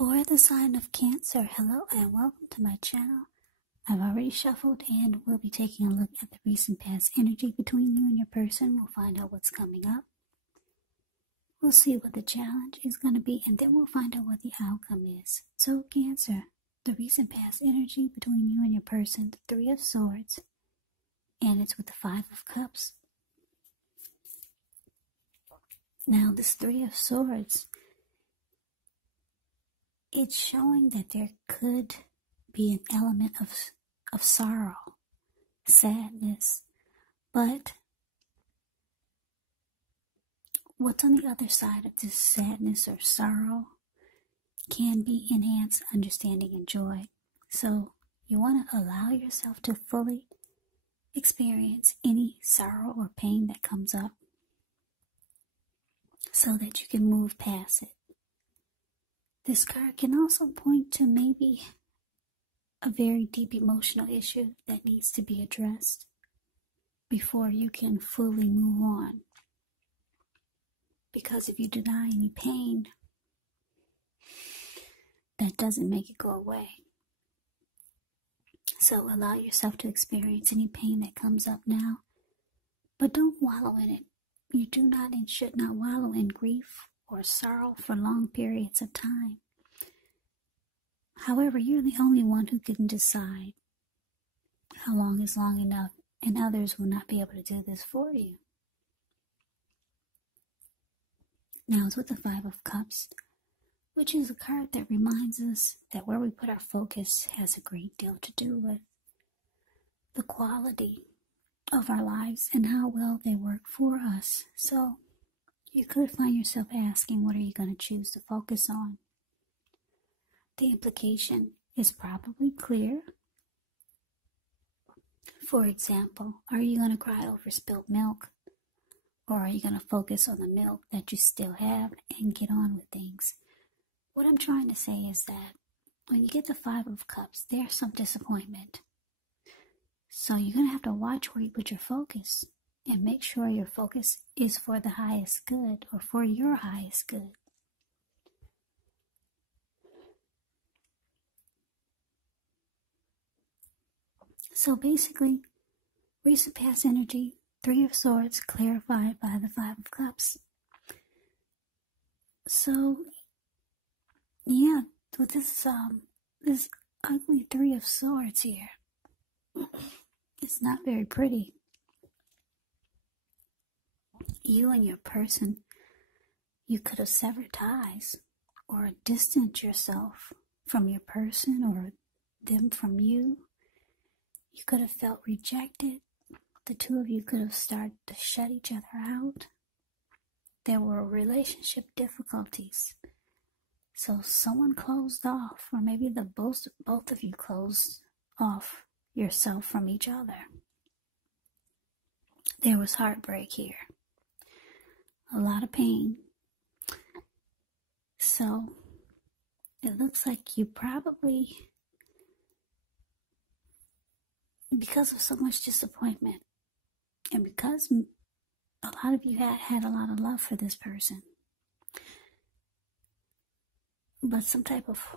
For the sign of Cancer, hello and welcome to my channel. I've already shuffled and we'll be taking a look at the recent past energy between you and your person. We'll find out what's coming up. We'll see what the challenge is going to be, and then we'll find out what the outcome is. So Cancer, the recent past energy between you and your person, the Three of Swords, and it's with the Five of Cups. Now this Three of Swords, it's showing that there could be an element of sorrow, sadness, but what's on the other side of this sadness or sorrow can be enhanced understanding and joy. So you want to allow yourself to fully experience any sorrow or pain that comes up so that you can move past it. This card can also point to maybe a very deep emotional issue that needs to be addressed before you can fully move on. Because if you deny any pain, that doesn't make it go away. So allow yourself to experience any pain that comes up now, but don't wallow in it. You do not and should not wallow in grief or sorrow for long periods of time. However, you're the only one who can decide how long is long enough, and others will not be able to do this for you. Now it's with the Five of Cups, which is a card that reminds us that where we put our focus has a great deal to do with the quality of our lives and how well they work for us. So you could find yourself asking, what are you going to choose to focus on? The implication is probably clear. For example, are you going to cry over spilled milk? Or are you going to focus on the milk that you still have and get on with things? What I'm trying to say is that when you get the Five of Cups, there's some disappointment. So you're going to have to watch where you put your focus and make sure your focus is for the highest good or for your highest good. So basically, recent past energy, Three of Swords clarified by the Five of Cups. So, yeah, with this ugly Three of Swords here, it's not very pretty. You and your person, you could have severed ties or distanced yourself from your person or them from you. You could have felt rejected. The two of you could have started to shut each other out. There were relationship difficulties. So someone closed off, or maybe both of you closed off yourself from each other. There was heartbreak here. A lot of pain. So it looks like you probably, because of so much disappointment, and because a lot of you had a lot of love for this person, but some type of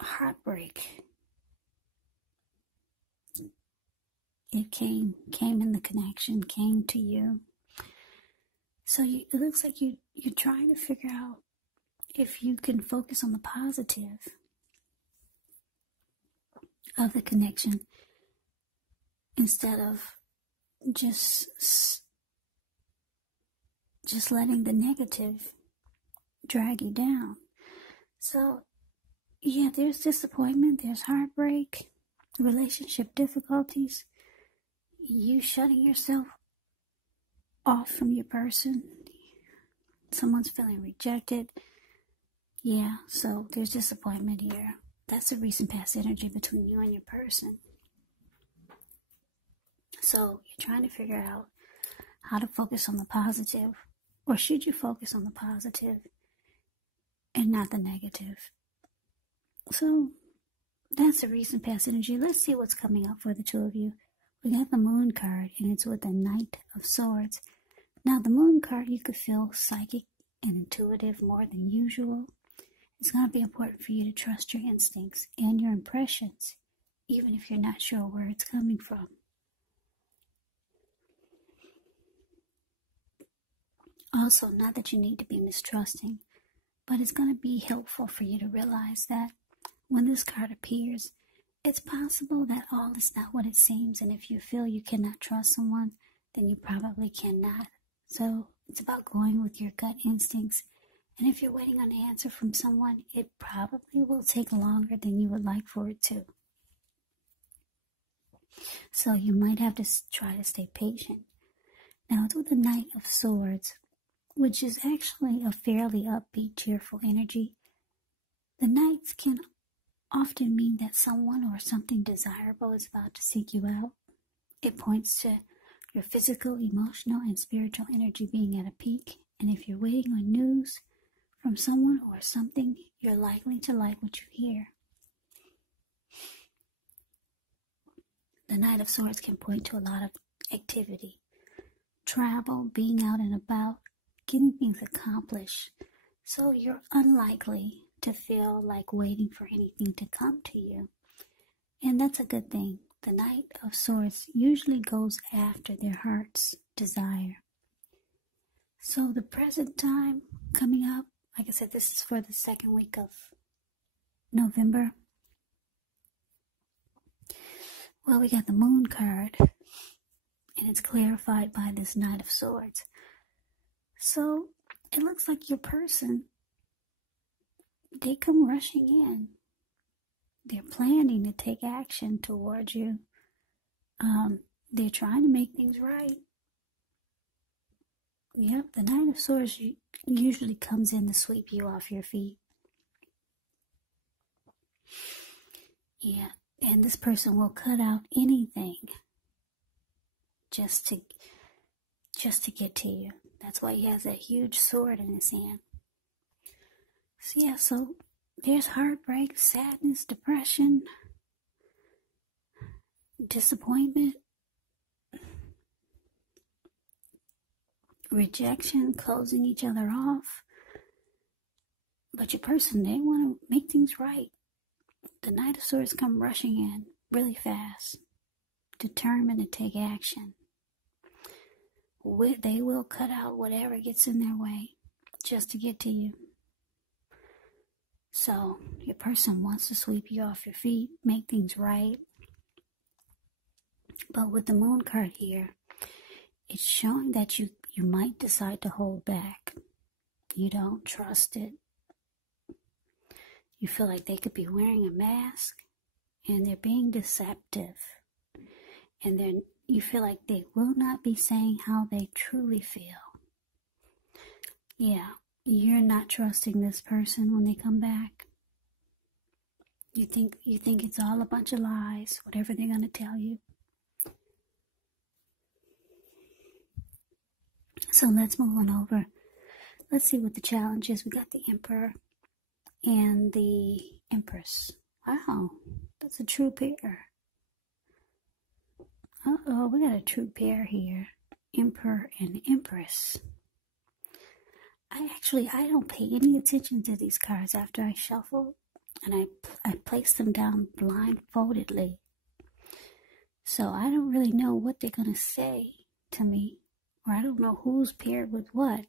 heartbreak, it came in the connection, came to you. So it looks like you're trying to figure out if you can focus on the positive of the connection instead of just letting the negative drag you down. So yeah, there's disappointment, there's heartbreak, relationship difficulties, you shutting yourself off from your person, someone's feeling rejected. Yeah, so there's disappointment here. That's a recent past energy between you and your person. So you're trying to figure out how to focus on the positive, or should you focus on the positive and not the negative? So that's a recent past energy. Let's see what's coming up for the two of you. We got the Moon card, and it's with the Knight of Swords. Now the Moon card, you could feel psychic and intuitive more than usual. It's going to be important for you to trust your instincts and your impressions, even if you're not sure where it's coming from. Also, not that you need to be mistrusting, but it's going to be helpful for you to realize that when this card appears, it's possible that all is not what it seems, and if you feel you cannot trust someone, then you probably cannot. So it's about going with your gut instincts, and if you're waiting on an answer from someone, it probably will take longer than you would like for it to. So you might have to try to stay patient. Now, with the Knight of Swords, which is actually a fairly upbeat, cheerful energy, the Knights can often mean that someone or something desirable is about to seek you out. It points to your physical, emotional, and spiritual energy being at a peak, and if you're waiting on news from someone or something, you're likely to like what you hear. The Knight of Swords can point to a lot of activity, travel, being out and about, getting things accomplished, so you're unlikely to feel like waiting for anything to come to you. And that's a good thing. The Knight of Swords usually goes after their heart's desire. So the present time coming up, like I said, this is for the second week of November. Well, we got the Moon card, and it's clarified by this Knight of Swords. So it looks like your person, they come rushing in. They're planning to take action towards you. They're trying to make things right. Yep, the Knight of Swords usually comes in to sweep you off your feet. Yeah, and this person will cut out anything just to get to you. That's why he has that huge sword in his hand. So yeah, so there's heartbreak, sadness, depression, disappointment, rejection, closing each other off. But your person, they want to make things right. The Knight of Swords come rushing in really fast, determined to take action. They will cut out whatever gets in their way just to get to you. So your person wants to sweep you off your feet, make things right. But with the Moon card here, it's showing that you might decide to hold back. You don't trust it. You feel like they could be wearing a mask and they're being deceptive. And you feel like they will not be saying how they truly feel. Yeah, you're not trusting this person when they come back. You think it's all a bunch of lies, whatever they're going to tell you. So let's move on over. Let's see what the challenge is. We got the Emperor and the Empress. Wow, that's a true pair. Uh-oh, we got a true pair here. Emperor and Empress. I don't pay any attention to these cards after I shuffle, and I place them down blindfoldedly. So I don't really know what they're going to say to me, or I don't know who's paired with what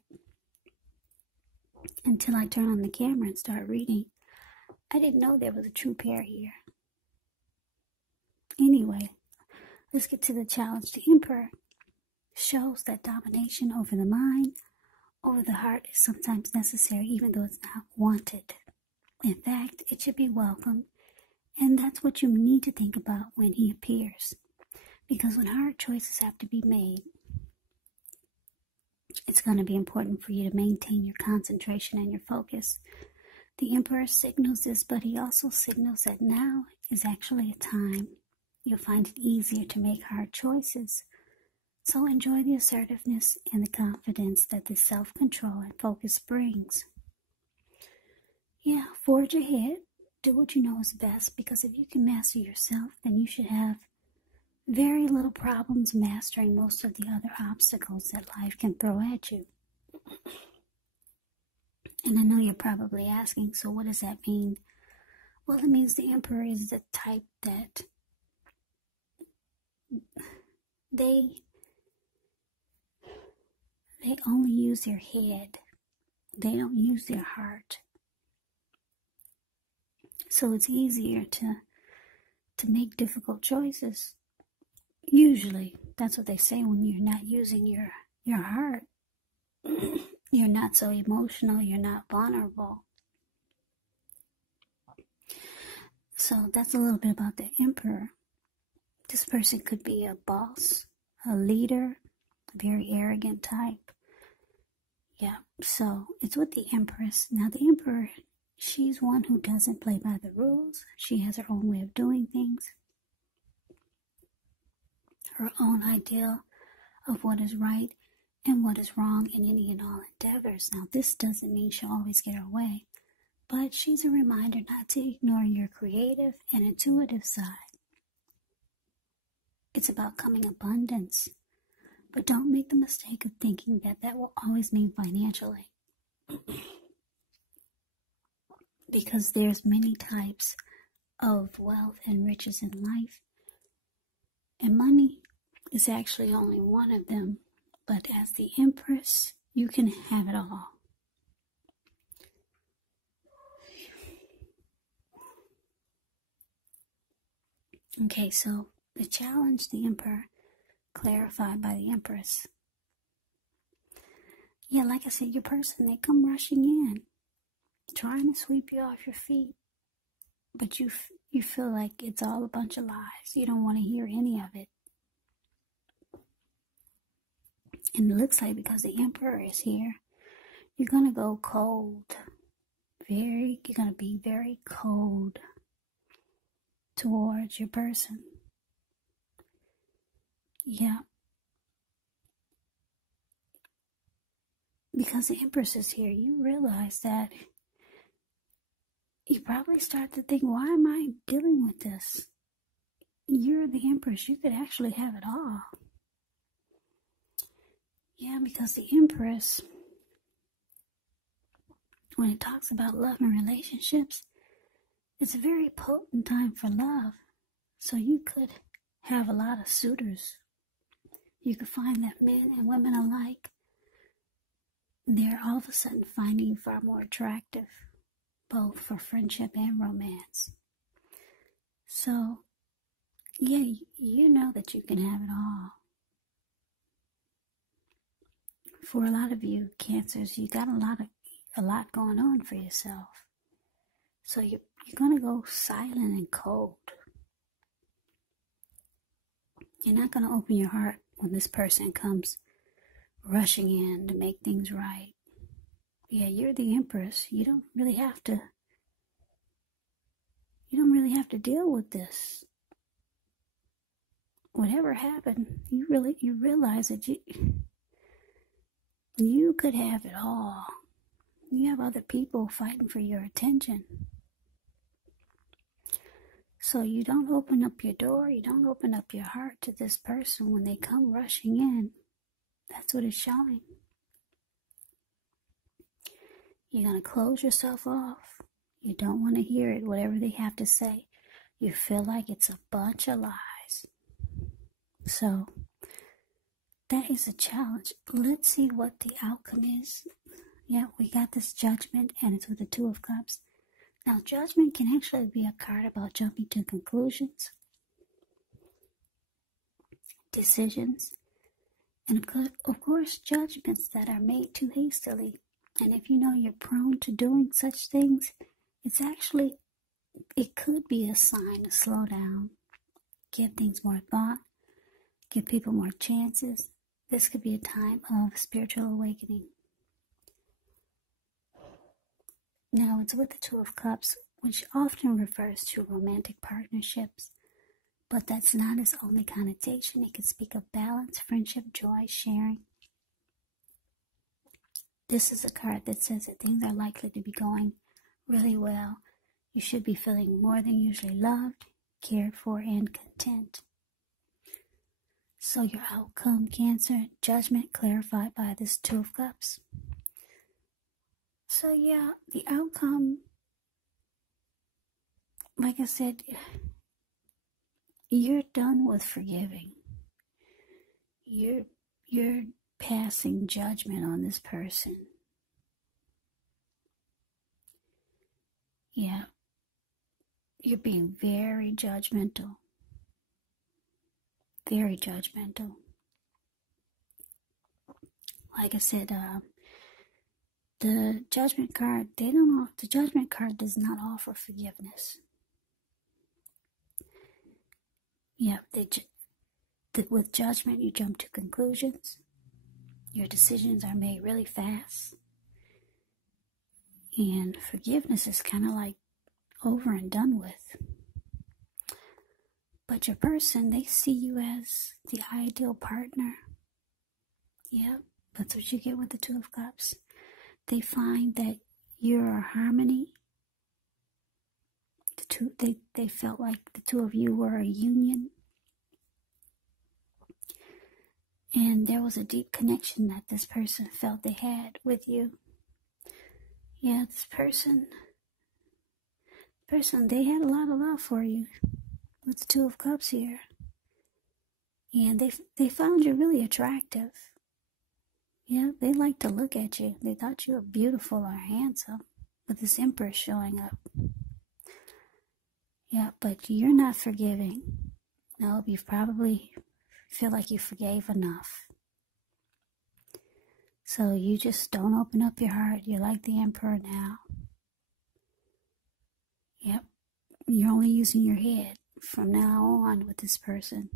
until I turn on the camera and start reading. I didn't know there was a true pair here. Anyway, let's get to the challenge. The Emperor shows that domination over the mind, over the heart is sometimes necessary, even though it's not wanted. In fact, it should be welcomed, and that's what you need to think about when he appears. Because when hard choices have to be made, it's going to be important for you to maintain your concentration and your focus. The Emperor signals this, but he also signals that now is actually a time you'll find it easier to make hard choices. So enjoy the assertiveness and the confidence that this self-control and focus brings. Yeah, forge ahead. Do what you know is best, because if you can master yourself, then you should have very little problems mastering most of the other obstacles that life can throw at you. And I know you're probably asking, so what does that mean? Well, it means the Emperor is the type that they only use their head. They don't use their heart. So it's easier to make difficult choices. Usually, that's what they say when you're not using your heart. You're not so emotional, you're not vulnerable. So that's a little bit about the Emperor. This person could be a boss, a leader, a very arrogant type. Yeah, so it's with the Empress. Now the Emperor, she's one who doesn't play by the rules. She has her own way of doing things, her own ideal of what is right and what is wrong in any and all endeavors. Now this doesn't mean she'll always get her way, but she's a reminder not to ignore your creative and intuitive side. It's about coming abundance, but don't make the mistake of thinking that that will always mean financially. Because there's many types of wealth and riches in life, and money is actually only one of them. But as the Empress, you can have it all. Okay, so the challenge, the Emperor, clarified by the Empress. Yeah, like I said, your person, they come rushing in, trying to sweep you off your feet. But you feel like it's all a bunch of lies. You don't want to hear any of it. And it looks like because the Emperor is here, you're going to go cold. You're going to be very cold towards your person. Yeah. Because the Empress is here, you realize that you probably start to think, why am I dealing with this? You're the Empress. You could actually have it all. Yeah, because the Empress, when it talks about love and relationships, it's a very potent time for love. So you could have a lot of suitors. You could find that men and women alike, they're all of a sudden finding you far more attractive, both for friendship and romance. So, yeah, you know that you can have it all. For a lot of you Cancers, you got a lot going on for yourself. So you're going to go silent and cold. You're not going to open your heart when this person comes rushing in to make things right. Yeah, you're the Empress. You don't really have to deal with this. Whatever happened, you realize that you could have it all. You have other people fighting for your attention. So you don't open up your door, you don't open up your heart to this person when they come rushing in. That's what it's showing. You're going to close yourself off. You don't want to hear it, whatever they have to say. You feel like it's a bunch of lies. So that is a challenge. Let's see what the outcome is. Yeah, we got this Judgment, and it's with the Two of Cups. Now, Judgment can actually be a card about jumping to conclusions, decisions, and of course, judgments that are made too hastily. And if you know you're prone to doing such things, it could be a sign to slow down, give things more thought, give people more chances. This could be a time of spiritual awakening. Now, it's with the Two of Cups, which often refers to romantic partnerships, but that's not its only connotation. It can speak of balance, friendship, joy, sharing. This is a card that says that things are likely to be going really well. You should be feeling more than usually loved, cared for, and content. So your outcome, Cancer, Judgment clarified by this Two of Cups. So yeah, the outcome, like I said, you're done with forgiving. You're passing judgment on this person. Yeah. You're being very judgmental. Very judgmental. Like I said, the judgment card, the judgment card does not offer forgiveness. Yeah, with judgment, you jump to conclusions. Your decisions are made really fast. And forgiveness is kind of like over and done with. But your person, they see you as the ideal partner. Yeah, that's what you get with the Two of Cups. They find that you're a harmony. They felt like the two of you were a union. And there was a deep connection that this person felt they had with you. Yeah, this person, they had a lot of love for you with the Two of Cups here. And they found you really attractive. Yeah, they liked to look at you. They thought you were beautiful or handsome with this Empress showing up. Yeah, but you're not forgiving. No, you probably feel like you forgave enough. So you just don't open up your heart. You're like the Emperor now. Yep, you're only using your head from now on with this person.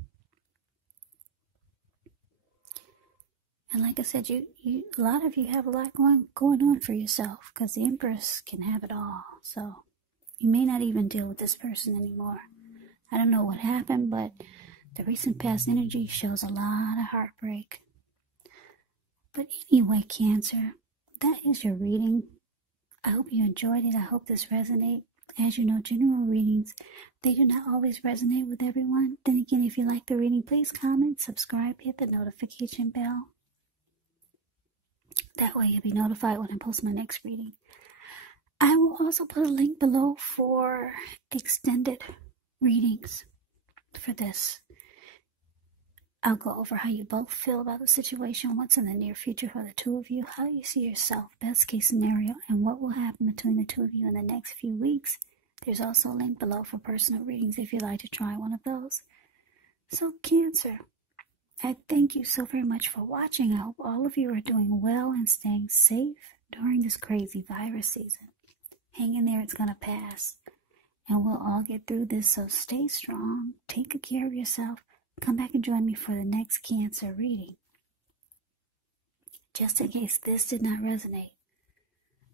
And like I said, a lot of you have a lot going on for yourself, because the Empress can have it all. So you may not even deal with this person anymore. I don't know what happened, but the recent past energy shows a lot of heartbreak. But anyway, Cancer, that is your reading. I hope you enjoyed it. I hope this resonates. As you know, general readings, they do not always resonate with everyone. Then again, if you like the reading, please comment, subscribe, hit the notification bell. That way you'll be notified when I post my next reading. I will also put a link below for extended readings for this. I'll go over how you both feel about the situation, what's in the near future for the two of you, how you see yourself, best case scenario, and what will happen between the two of you in the next few weeks. There's also a link below for personal readings if you'd like to try one of those. So, Cancer, I thank you so very much for watching. I hope all of you are doing well and staying safe during this crazy virus season. Hang in there, it's going to pass. And we'll all get through this, so stay strong, take good care of yourself. Come back and join me for the next Cancer reading. Just in case this did not resonate,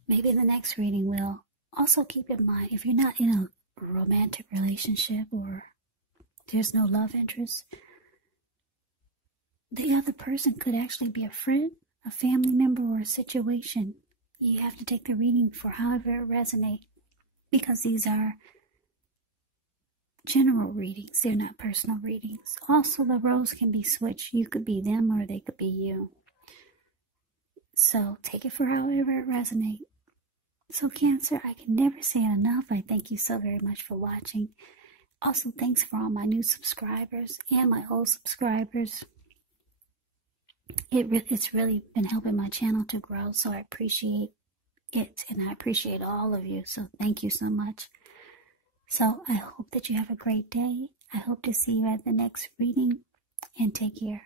maybe the next reading will. Also keep in mind, if you're not in a romantic relationship or there's no love interest, the other person could actually be a friend, a family member, or a situation. You have to take the reading for however it resonates, because these are general readings. They're not personal readings. Also, the roles can be switched. You could be them or they could be you. So take it for however it resonates. So, Cancer, I can never say it enough. I thank you so very much for watching. Also, thanks for all my new subscribers and my old subscribers. It's really been helping my channel to grow, so I appreciate it, and I appreciate all of you. So thank you so much. So I hope that you have a great day. I hope to see you at the next reading, and take care.